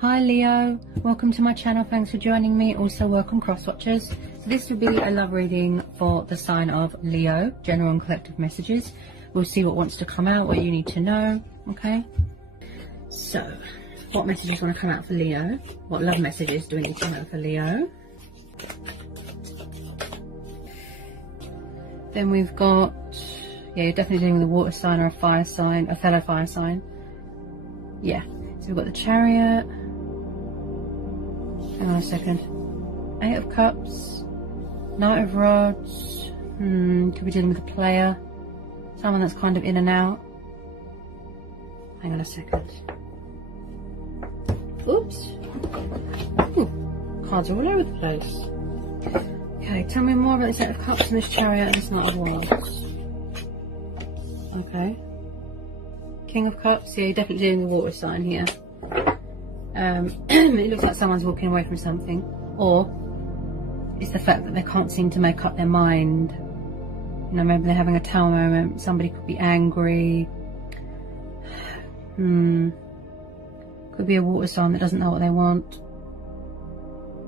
Hi Leo, welcome to my channel. Thanks for joining me. Also welcome cross watchers. So this will be a love reading for the sign of Leo, general and collective messages. We'll see what wants to come out, what you need to know. Okay, so what messages want to come out for Leo? What love messages do we need to come out for Leo? Then we've got, yeah, you're definitely dealing with a water sign or a fire sign, a fellow fire sign. Yeah, so we've got the Chariot. Hang on a second. 8 of Cups, Knight of Rods. Could be dealing with a player, someone that's kind of in and out. Hang on a second. Oops. Ooh, cards are all over the place. Okay, tell me more about this 8 of Cups and this Chariot and this Knight of Wands. Okay. King of Cups. Yeah, you're definitely dealing with a water sign here. It looks like someone's walking away from something, or it's the fact that they can't seem to make up their mind. You know, maybe they're having a tower moment. Somebody could be angry. Could be a water sign that doesn't know what they want.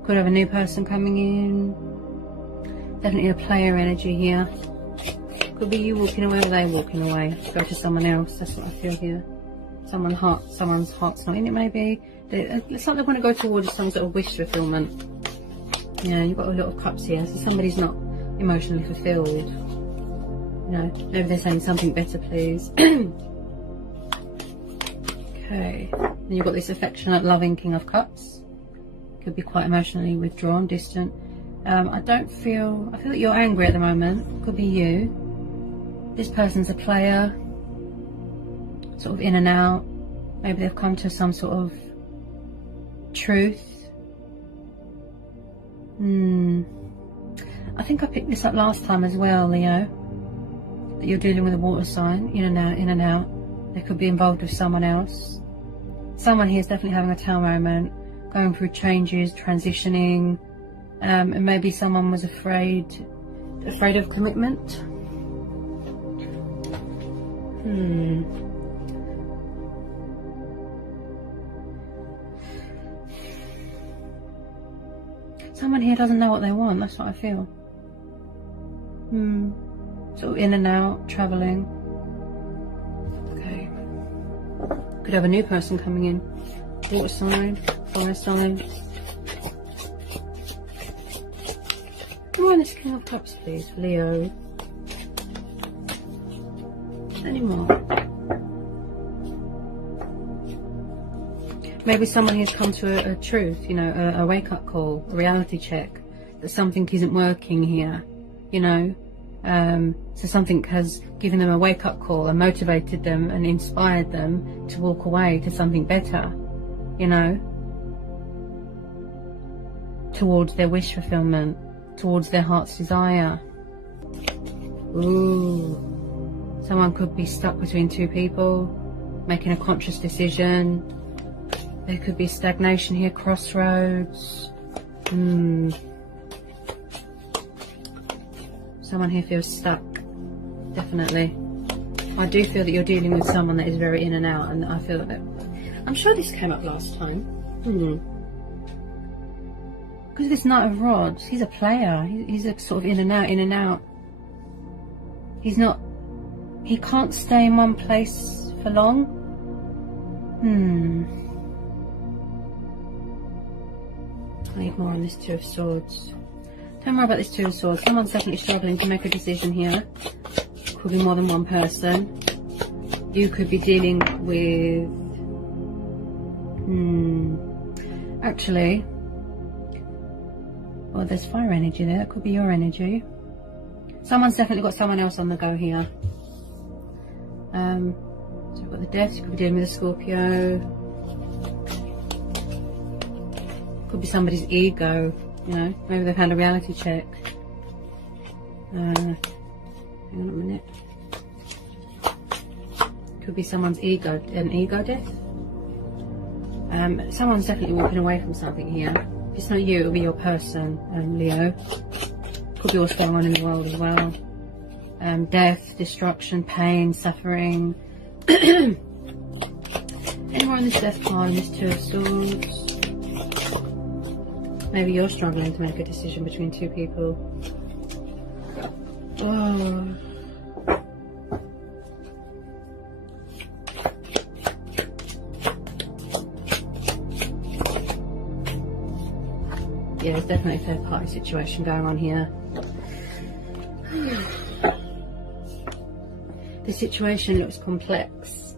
Could have a new person coming in. Definitely a player energy here. Could be you walking away or they walking away. Go to someone else. That's what I feel here. Someone's heart's not in it, maybe. It's like they want to go towards some sort of wish fulfillment. Yeah, you've got a lot of cups here, so somebody's not emotionally fulfilled. You know, maybe they're saying something better, please. Okay, then you've got this affectionate, loving King of Cups. Could be quite emotionally withdrawn, distant. I feel that you're angry at the moment. Could be you. This person's a player, sort of in and out. Maybe they've come to some sort of truth. I think I picked this up last time as well, Leo, that you're dealing with a water sign, in and out, in and out. They could be involved with someone else. Someone here is definitely having a tower moment, going through changes, transitioning, and maybe someone was afraid of commitment. Someone here doesn't know what they want, that's what I feel. Sort of in and out, travelling. Okay. Could have a new person coming in. Water sign, fire sign. Come on, this King of Cups, please, for Leo. Any more? Maybe someone has come to a truth, you know, a wake-up call, a reality check, that something isn't working here, you know. So something has given them a wake-up call and motivated them and inspired them to walk away to something better, you know, towards their wish fulfillment, towards their heart's desire. Ooh. Someone could be stuck between two people, making a conscious decision. There could be stagnation here, crossroads. Someone here feels stuck, definitely. I do feel that you're dealing with someone that is very in and out, and I feel that I'm sure this came up last time. Because this Knight of Rods, he's a player. He's a sort of in and out, in and out. He can't stay in one place for long. I need more on this Two of Swords. Tell me more about this Two of Swords. Someone's definitely struggling to make a decision here. Could be more than one person. You could be dealing with... Actually... well, there's fire energy there. That could be your energy. Someone's definitely got someone else on the go here. So we've got the Death. You could be dealing with a Scorpio. Could be somebody's ego, you know, maybe they've had a reality check. Hang on a minute. Could be someone's ego, an ego death. Someone's definitely walking away from something here. If it's not you, it'll be your person, Leo. Could be what's going on in the world as well. Death, destruction, pain, suffering. Any more on this Death card and this Two of Swords? Maybe you're struggling to make a decision between two people. Oh. Yeah, there's definitely a third party situation going on here. The situation looks complex.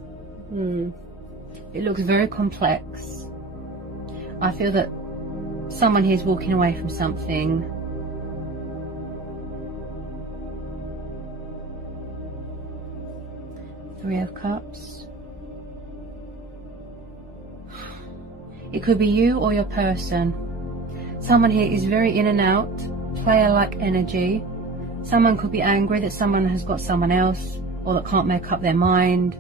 It looks very complex. I feel that someone here is walking away from something. Three of Cups. It could be you or your person. Someone here is very in and out, player-like energy. Someone could be angry that someone has got someone else, or that can't make up their mind.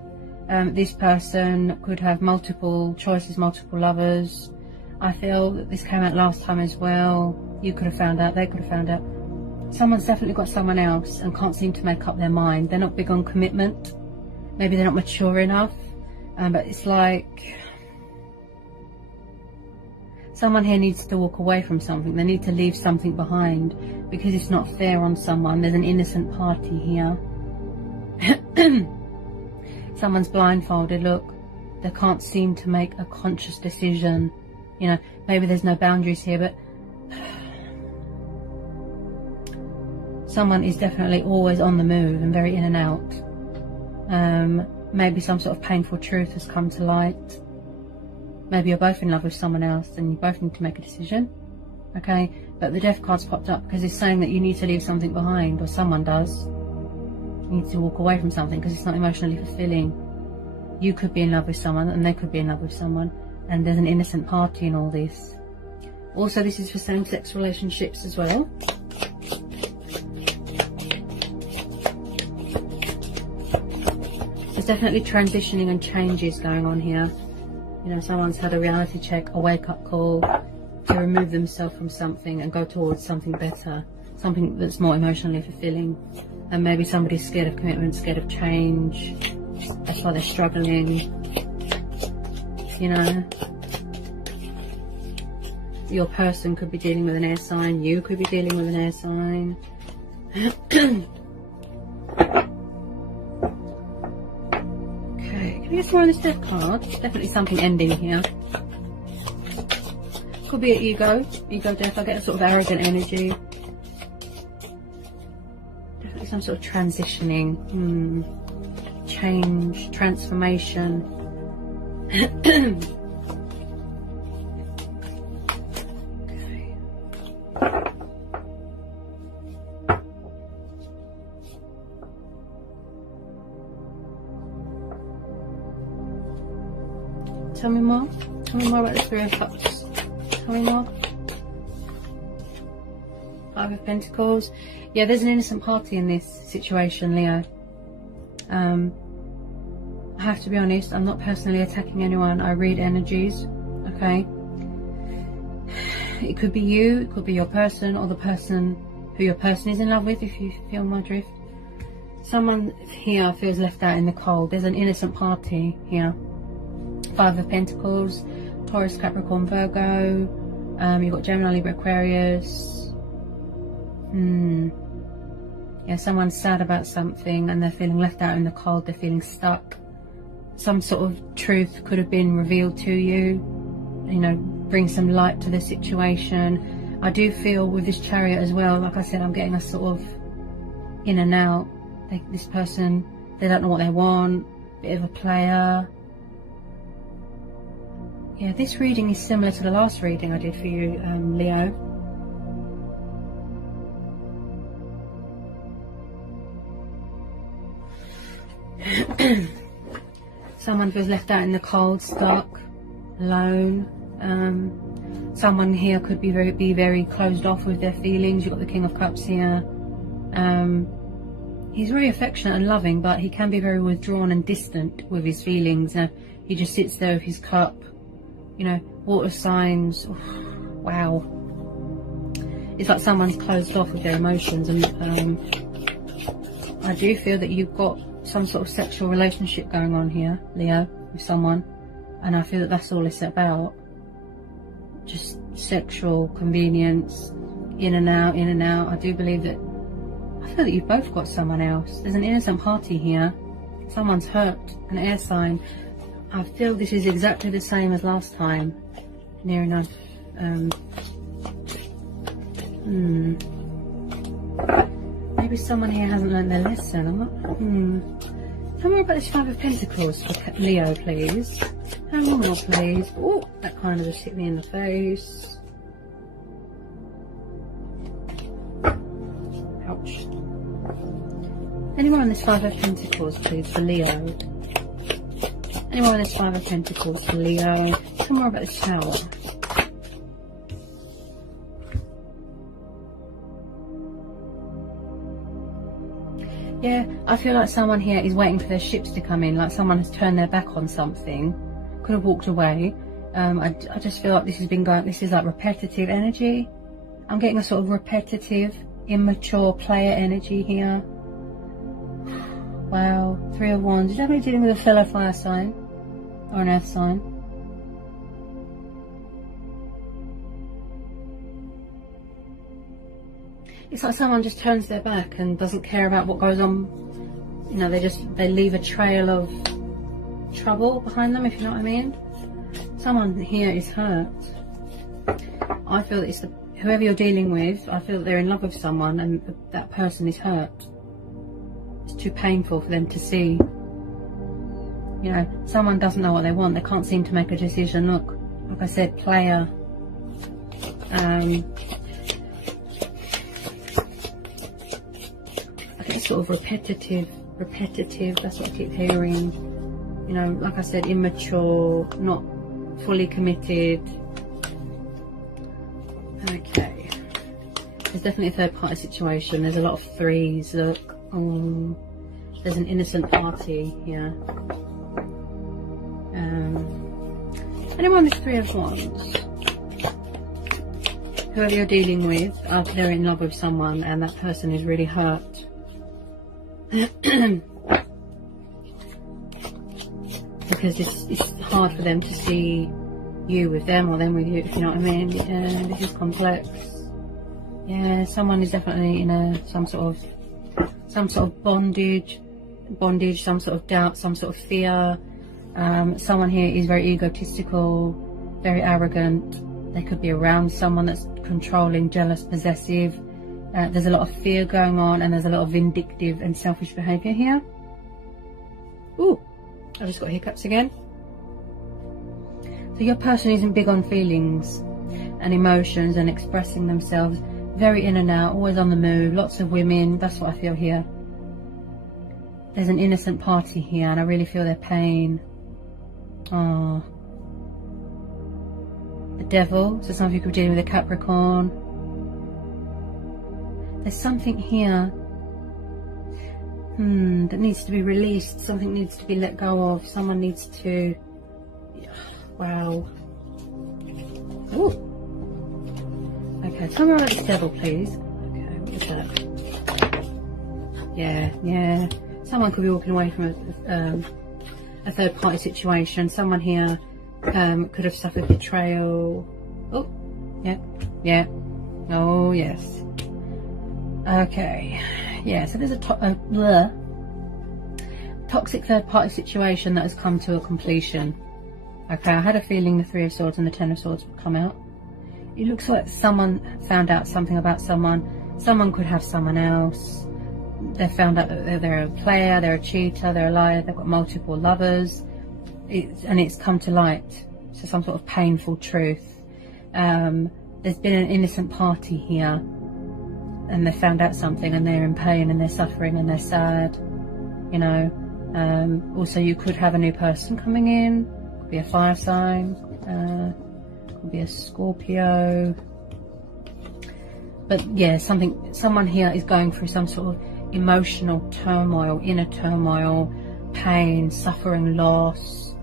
This person could have multiple choices, multiple lovers. I feel that this came out last time as well. You could have found out, they could have found out. Someone's definitely got someone else and can't seem to make up their mind. They're not big on commitment. Maybe they're not mature enough. But it's like someone here needs to walk away from something. They need to leave something behind because it's not fair on someone. There's an innocent party here. Someone's blindfolded. Look, they can't seem to make a conscious decision. You know, maybe there's no boundaries here, but someone is definitely always on the move and very in and out. Maybe some sort of painful truth has come to light. Maybe you're both in love with someone else and you both need to make a decision. Okay, but the Death card's popped up because it's saying that you need to leave something behind, or someone does. You need to walk away from something because it's not emotionally fulfilling. You could be in love with someone and they could be in love with someone, and there's an innocent party in all this. Also, this is for same-sex relationships as well. There's definitely transitioning and changes going on here. You know, someone's had a reality check, a wake-up call to remove themselves from something and go towards something better, something that's more emotionally fulfilling. And maybe somebody's scared of commitment, scared of change. That's why they're struggling. You know, your person could be dealing with an air sign. You could be dealing with an air sign. Okay, can we get more on this Death card? Definitely something ending here. Could be an ego death. I get a sort of arrogant energy. Definitely some sort of transitioning, change, transformation. Okay. Tell me more. Tell me more about the Three of Cups. Tell me more. Five of Pentacles. Yeah, there's an innocent party in this situation, Leo. I have to be honest, I'm not personally attacking anyone. I read energies, okay? It could be you, it could be your person, or the person who your person is in love with, if you feel my drift. Someone here feels left out in the cold. There's an innocent party here. Five of Pentacles, Taurus, Capricorn, Virgo. You've got Gemini, Libra, Aquarius. Yeah, someone's sad about something and they're feeling left out in the cold. They're feeling stuck. Some sort of truth could have been revealed to you. You know, bring some light to the situation. I do feel with this Chariot as well, like I said, I'm getting a sort of in and out. This person, they don't know what they want. Bit of a player. Yeah, this reading is similar to the last reading I did for you, Leo. Someone feels left out in the cold, stuck, alone. Someone here could be very closed off with their feelings. You've got the King of Cups here. He's very affectionate and loving, but he can be very withdrawn and distant with his feelings. He just sits there with his cup. You know, water signs. Wow. It's like someone's closed off with their emotions, and I do feel that you've got some sort of sexual relationship going on here, Leo, with someone. and I feel that that's all it's about. Just sexual convenience, in and out, in and out. I do believe that, I feel that you've both got someone else. There's an innocent party here. Someone's hurt, an air sign. I feel this is exactly the same as last time. Near enough. Maybe someone here hasn't learned their lesson. I'm not. Tell me about this Five of Pentacles for Leo, please. Tell me more, please. Oh, that kind of just hit me in the face. Ouch. Anyone on this Five of Pentacles, please, for Leo? Anyone on this Five of Pentacles for Leo? Tell me more about this Tower. Yeah, I feel like someone here is waiting for their ships to come in, like someone has turned their back on something, could have walked away. I just feel like this has been going, this is like repetitive energy. I'm getting a sort of repetitive, immature player energy here. Wow, Three of Wands. Is that really dealing with a fellow fire sign or an earth sign? It's like someone just turns their back and doesn't care about what goes on. You know, they leave a trail of trouble behind them, if you know what I mean. Someone here is hurt. I feel that it's whoever you're dealing with, I feel that they're in love with someone and that person is hurt. It's too painful for them to see. You know, someone doesn't know what they want. They can't seem to make a decision. Look, like I said, player. Sort of repetitive, that's what I keep hearing. You know, like I said, immature, not fully committed. Okay, there's definitely a third party situation. There's a lot of threes. Look, there's an innocent party here. Anyone with Three of Wands, whoever you're dealing with, they're in love with someone and that person is really hurt. Because it's hard for them to see you with them or them with you, if you know what I mean. This is complex. Yeah, someone is definitely in some sort of bondage, some sort of doubt, some sort of fear. Someone here is very egotistical, very arrogant. They could be around someone that's controlling, jealous, possessive. There's a lot of fear going on and there's a lot of vindictive and selfish behaviour here. Ooh, I just got hiccups again. So your person isn't big on feelings and emotions and expressing themselves. Very in and out, always on the move, lots of women. That's what I feel here. There's an innocent party here and I really feel their pain. Oh, the Devil. So some of you could be dealing with a Capricorn. There's something here that needs to be released. Something needs to be let go of. Someone needs to... Wow. Ooh. Okay, tell me about this Devil, please. Okay, what is that? Yeah. Someone could be walking away from a third party situation. Someone here could have suffered betrayal. Oh, yeah. Oh, yes. Okay, yeah, so there's a toxic third party situation that has come to a completion. Okay, I had a feeling the Three of Swords and the Ten of Swords would come out. It looks like someone found out something about someone. Someone could have someone else. They found out that they're a player, they're a cheater, they're a liar, they've got multiple lovers. And it's come to light. So some sort of painful truth. There's been an innocent party here. And they found out something and they're in pain and they're suffering and they're sad, you know. Also you could have a new person coming in, could be a fire sign, could be a Scorpio. But yeah, someone here is going through some sort of emotional turmoil, inner turmoil, pain, suffering, loss,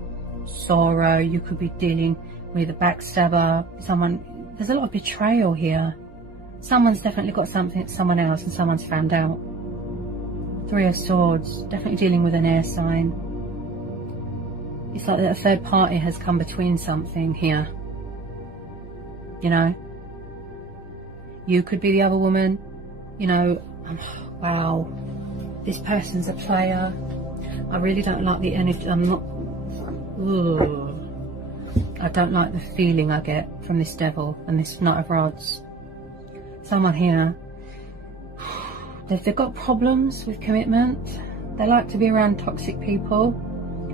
sorrow. You could be dealing with a backstabber, there's a lot of betrayal here. Someone's definitely got someone else and someone's found out. Three of Swords, definitely dealing with an air sign. It's like that a third party has come between something here. You know, you could be the other woman. You know, wow, this person's a player. I really don't like the energy. I'm not. Ugh. I don't like the feeling I get from this devil and this Knight of Rods. Someone here, they've got problems with commitment. They like to be around toxic people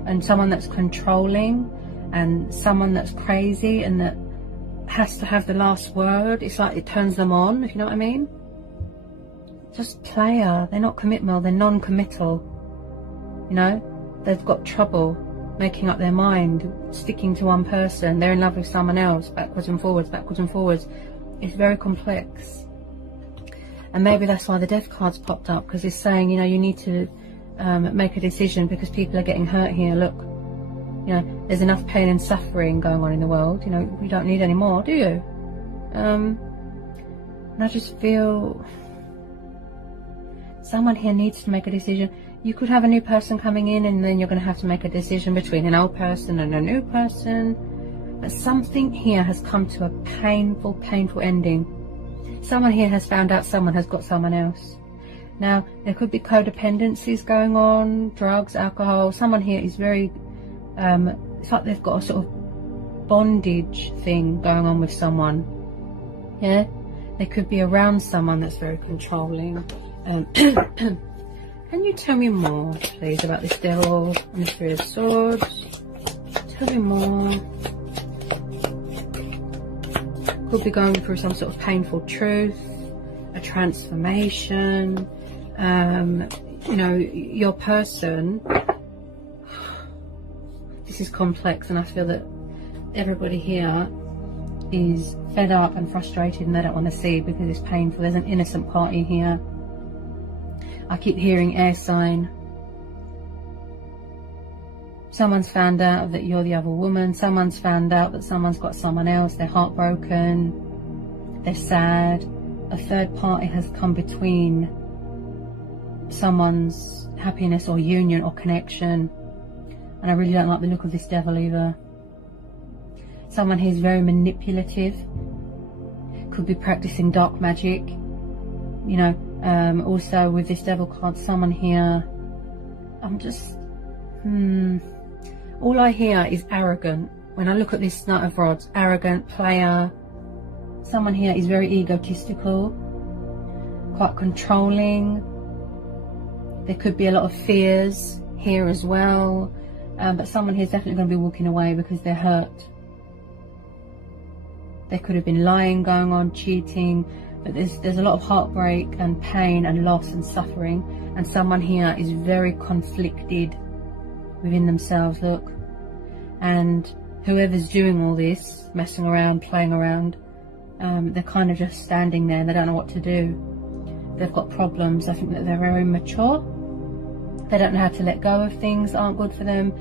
and someone that's controlling and someone that's crazy and that has to have the last word. It's like it turns them on, if you know what I mean. Just player. They're not committal. They're non-committal. You know, they've got trouble making up their mind, sticking to one person. They're in love with someone else, backwards and forwards, backwards and forwards. It's very complex. And maybe that's why the Death card's popped up, because it's saying, you know, you need to make a decision because people are getting hurt here. Look, you know, there's enough pain and suffering going on in the world. You know, you don't need any more, do you? And I just feel someone here needs to make a decision. You could have a new person coming in and then you're going to have to make a decision between an old person and a new person. But something here has come to a painful, painful ending. Someone here has found out someone has got someone else. Now, there could be codependencies going on, drugs, alcohol. Someone here is very, it's like they've got a sort of bondage thing going on with someone. Yeah? They could be around someone that's very controlling. Can you tell me more, please, about this devil and the Three of Swords? Tell me more. Could be going through some sort of painful truth, a transformation. You know, your person. This is complex, and I feel that everybody here is fed up and frustrated, and they don't want to see because it's painful. There's an innocent party here. I keep hearing air sign. Someone's found out that you're the other woman. Someone's found out that someone's got someone else. They're heartbroken. They're sad. A third party has come between someone's happiness or union or connection. And I really don't like the look of this devil either. Someone here is very manipulative. Could be practicing dark magic. You know, also with this devil card, someone here, I'm just, all I hear is arrogant. When I look at this Knight of Rods, arrogant, player. Someone here is very egotistical, quite controlling. There could be a lot of fears here as well. But someone here is definitely going to be walking away because they're hurt. There could have been lying going on, cheating. But there's a lot of heartbreak and pain and loss and suffering, and someone here is very conflicted within themselves, look. And whoever's doing all this, messing around, playing around, they're kind of just standing there and they don't know what to do. They've got problems. I think that they're very immature. They don't know how to let go of things that aren't good for them.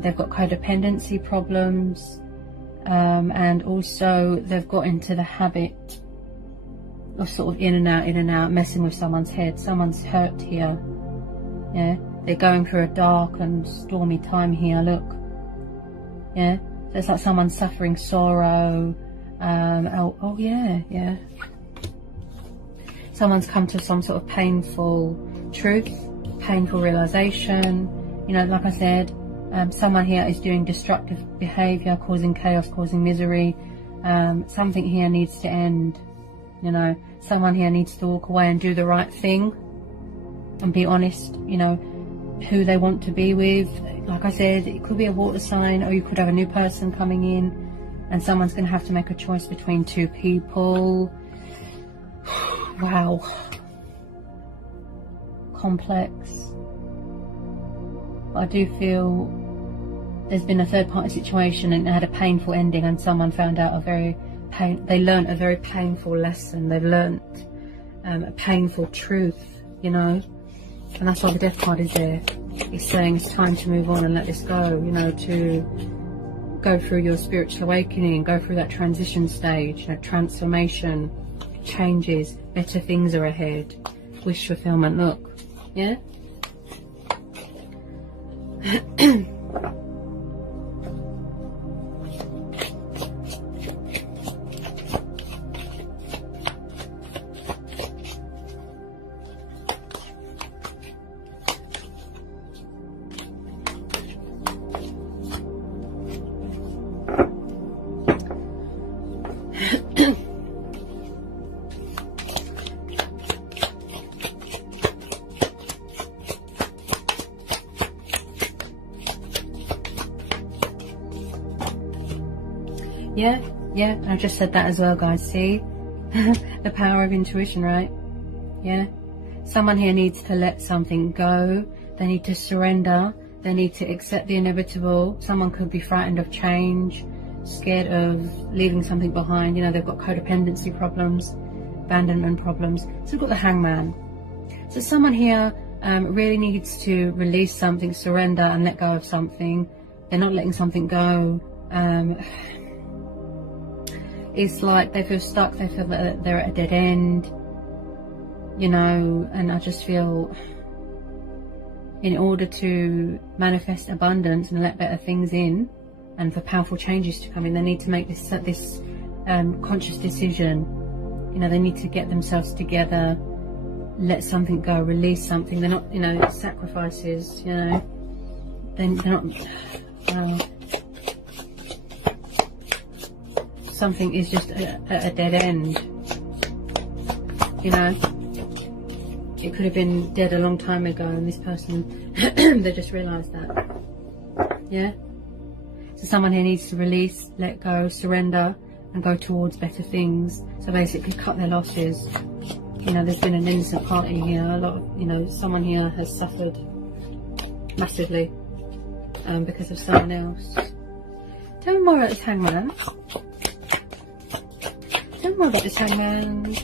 They've got codependency problems, and also they've got into the habit of sort of in and out, messing with someone's head. Someone's hurt here. Yeah, they're going through a dark and stormy time here, look. Yeah, so it's like someone's suffering sorrow. Oh yeah. Someone's come to some sort of painful truth, painful realization. You know, like I said, someone here is doing destructive behavior, causing chaos, causing misery. Something here needs to end. You know, someone here needs to walk away and do the right thing and be honest, you know, who they want to be with. Like I said, it could be a water sign, or you could have a new person coming in and someone's going to have to make a choice between two people. Wow. Complex. But I do feel there's been a third party situation and it had a painful ending, and someone found out they learned a very painful lesson. They've learnt a painful truth, you know, and that's why the Death card is there. It's saying it's time to move on and let this go, you know, to go through your spiritual awakening, go through that transition stage, that transformation, changes, better things are ahead, wish fulfillment, look, yeah. Yeah, yeah, I just said that as well, guys. See? The power of intuition, right? Yeah. Someone here needs to let something go. They need to surrender. They need to accept the inevitable. Someone could be frightened of change, scared of leaving something behind. You know, they've got codependency problems, abandonment problems. So we've got the Hangman. So someone here really needs to release something, surrender and let go of something. They're not letting something go. It's like they feel stuck. They feel that they're at a dead end. You know, and I just feel, in order to manifest abundance and let better things in, and for powerful changes to come in, they need to make this conscious decision. You know, they need to get themselves together, let something go, release something. They're not, you know, sacrifices. You know, they're not. Something is just a dead end. You know. It could have been dead a long time ago, and this person, they just realised that. Yeah? So someone here needs to release, let go, surrender, and go towards better things. So basically cut their losses. You know, there's been an innocent party here. A lot of, you know, someone here has suffered massively because of someone else. Tell me more about this Hangman. Tell me more about this Hangman.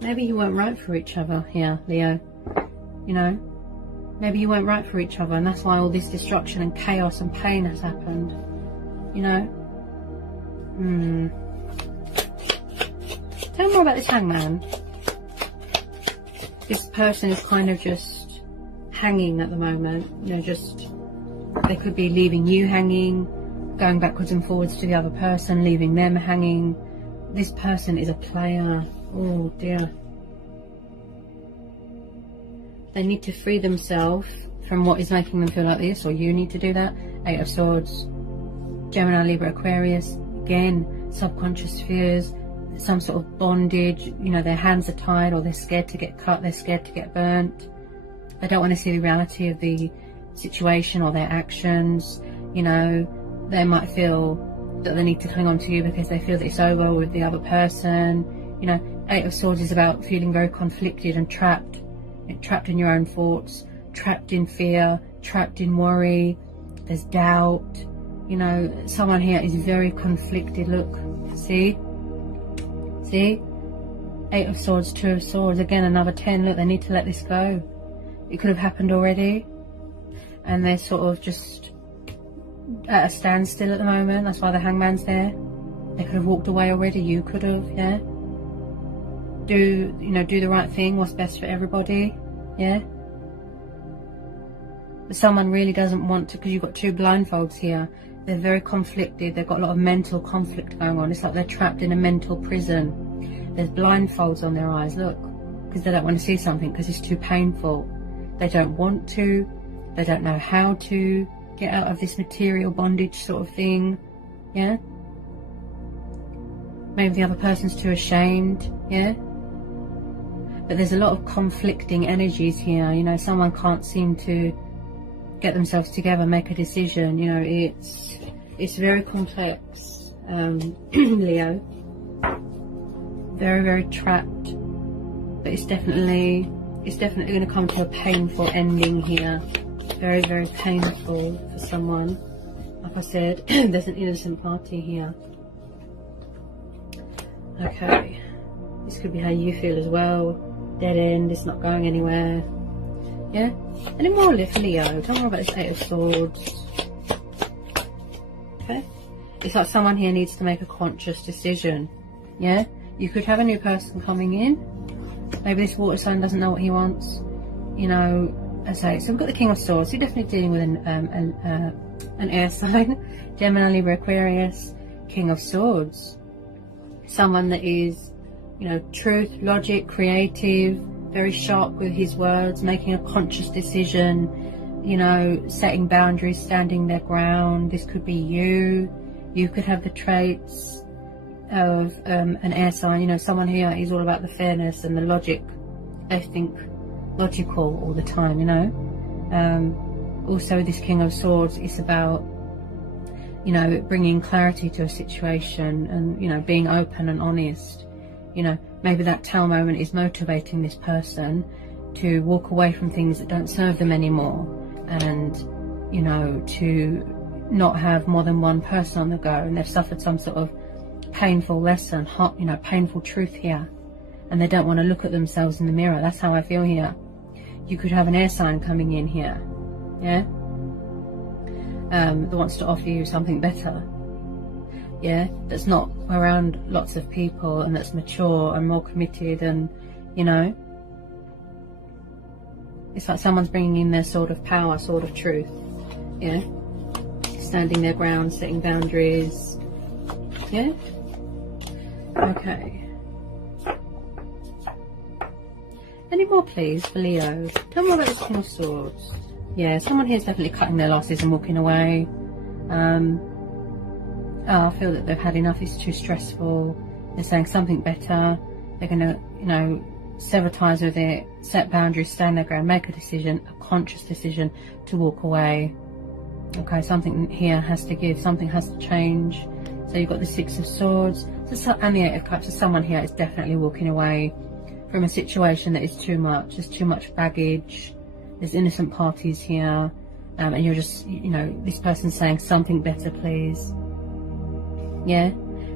Maybe you weren't right for each other here, Leo. You know, maybe you weren't right for each other, and that's why all this destruction and chaos and pain has happened. You know. Tell me more about this Hangman. This person is kind of just hanging at the moment. You know, just, they could be leaving you hanging, going backwards and forwards to the other person, leaving them hanging. This person is a player. Oh dear. They need to free themselves from what is making them feel like this, or you need to do that. 8 of Swords, Gemini, Libra, Aquarius. Again, subconscious fears, some sort of bondage. You know, their hands are tied, or they're scared to get cut, they're scared to get burnt. They don't want to see the reality of the situation or their actions. You know, they might feel that they need to cling on to you because they feel that it's over with the other person. You know, 8 of Swords is about feeling very conflicted and trapped in your own thoughts, trapped in fear, trapped in worry. There's doubt. You know, someone here is very conflicted. Look, see? 8 of Swords, 2 of Swords, again another 10. Look, they need to let this go. It could have happened already, and they're sort of just at a standstill at the moment. That's why the Hangman's there. They could have walked away already. You could have, yeah. Do the right thing, what's best for everybody, yeah. But someone really doesn't want to, because you've got 2 blindfolds here. They're very conflicted. They've got a lot of mental conflict going on. It's like they're trapped in a mental prison. There's blindfolds on their eyes, look, because they don't want to see something because it's too painful. They don't want to. They don't know how to get out of this material bondage sort of thing, yeah. Maybe the other person's too ashamed, yeah. But there's a lot of conflicting energies here. You know, someone can't seem to get themselves together, make a decision. You know, it's very complex, Leo. Very, very trapped. But it's definitely going to come to a painful ending here. Very, very painful for someone. Like I said, there's an innocent party here. Okay, this could be how you feel as well. Dead end, it's not going anywhere. Yeah? Any more for Leo? Tell me more about this 8 of Swords. Okay? It's like someone here needs to make a conscious decision. Yeah? You could have a new person coming in. Maybe this water sign doesn't know what he wants. You know, I say, so we've got the King of Swords. You're definitely dealing with an air sign. Gemini, Libra, Aquarius. King of Swords. Someone that is, you know, truth, logic, creative, very sharp with his words, making a conscious decision, you know, setting boundaries, standing their ground. This could be you. You could have the traits. of an air sign, you know, someone here is all about the fairness and the logic. They think logical all the time, you know. Also, this King of Swords is about, you know, bringing clarity to a situation and, you know, being open and honest. You know, maybe that Tower moment is motivating this person to walk away from things that don't serve them anymore, and, you know, to not have more than one person on the go, and they've suffered some sort of painful lesson, you know, painful truth here, and they don't want to look at themselves in the mirror. That's how I feel here. You could have an air sign coming in here, yeah, that wants to offer you something better, yeah, that's not around lots of people, and that's mature and more committed, and, you know, it's like someone's bringing in their sword of power, sword of truth, yeah, standing their ground, setting boundaries, yeah. Okay. Any more, please, for Leo? Tell me about this King of Swords. Yeah, someone here is definitely cutting their losses and walking away. I feel that they've had enough. It's too stressful. They're saying something better. They're going to, you know, sever ties with it, set boundaries, stand their ground, make a decision, a conscious decision to walk away. Okay, something here has to give, something has to change. So you've got the Six of Swords and the Eight of Cups. So someone here is definitely walking away from a situation that is too much. There's too much baggage. There's innocent parties here. And you're just, you know, this person's saying something better, please. Yeah,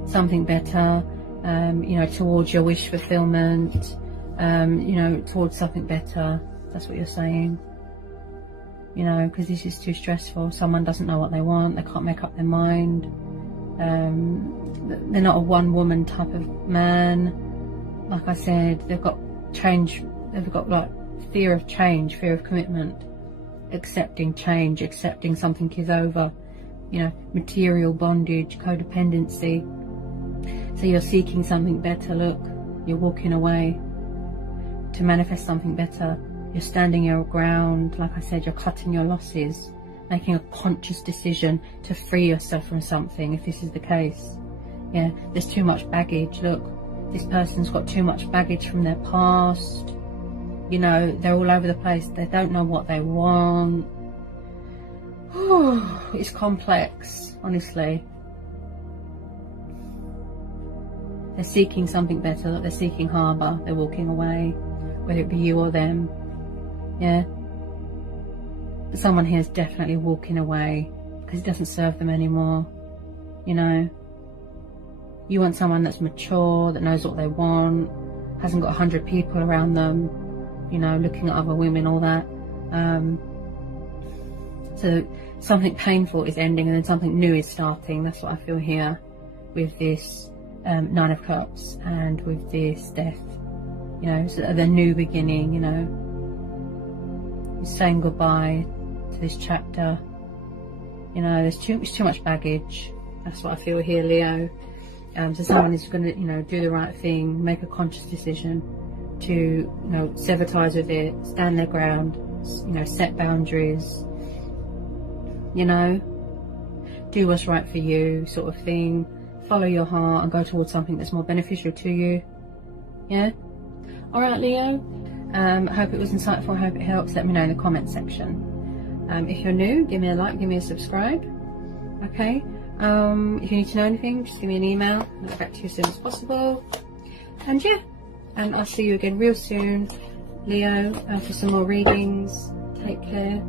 something better, you know, towards your wish fulfillment, you know, towards something better. That's what you're saying. You know, because this is too stressful. Someone doesn't know what they want. They can't make up their mind. They're not a one-woman type of man. Like I said, they've got change. They've got like fear of change, fear of commitment, accepting change, accepting something is over. You know, material bondage, codependency. So you're seeking something better. Look, you're walking away to manifest something better. You're standing your ground. Like I said, you're cutting your losses, making a conscious decision to free yourself from something, if this is the case. Yeah, there's too much baggage. Look, this person's got too much baggage from their past. You know, they're all over the place. They don't know what they want. It's complex, honestly. They're seeking something better. They're seeking harbour. They're walking away, whether it be you or them. Yeah, but someone here is definitely walking away because it doesn't serve them anymore. You know, you want someone that's mature, that knows what they want, hasn't got 100 people around them, you know, looking at other women, all that. So something painful is ending and then something new is starting. That's what I feel here with this Nine of Cups and with this Death. You know, so the new beginning, you know. Saying goodbye to this chapter. You know, there's too much baggage. That's what I feel here, Leo. So someone is going to, you know, do the right thing, make a conscious decision to, you know, sever ties with it, stand their ground, you know, set boundaries, you know, do what's right for you, sort of thing. Follow your heart and go towards something that's more beneficial to you. Yeah. All right, Leo. I hope it was insightful. I hope it helps. Let me know in the comment section. If you're new, give me a like, give me a subscribe. Okay. If you need to know anything, just give me an email. I'll get back to you as soon as possible. And yeah, and I'll see you again real soon, Leo, for some more readings. Take care.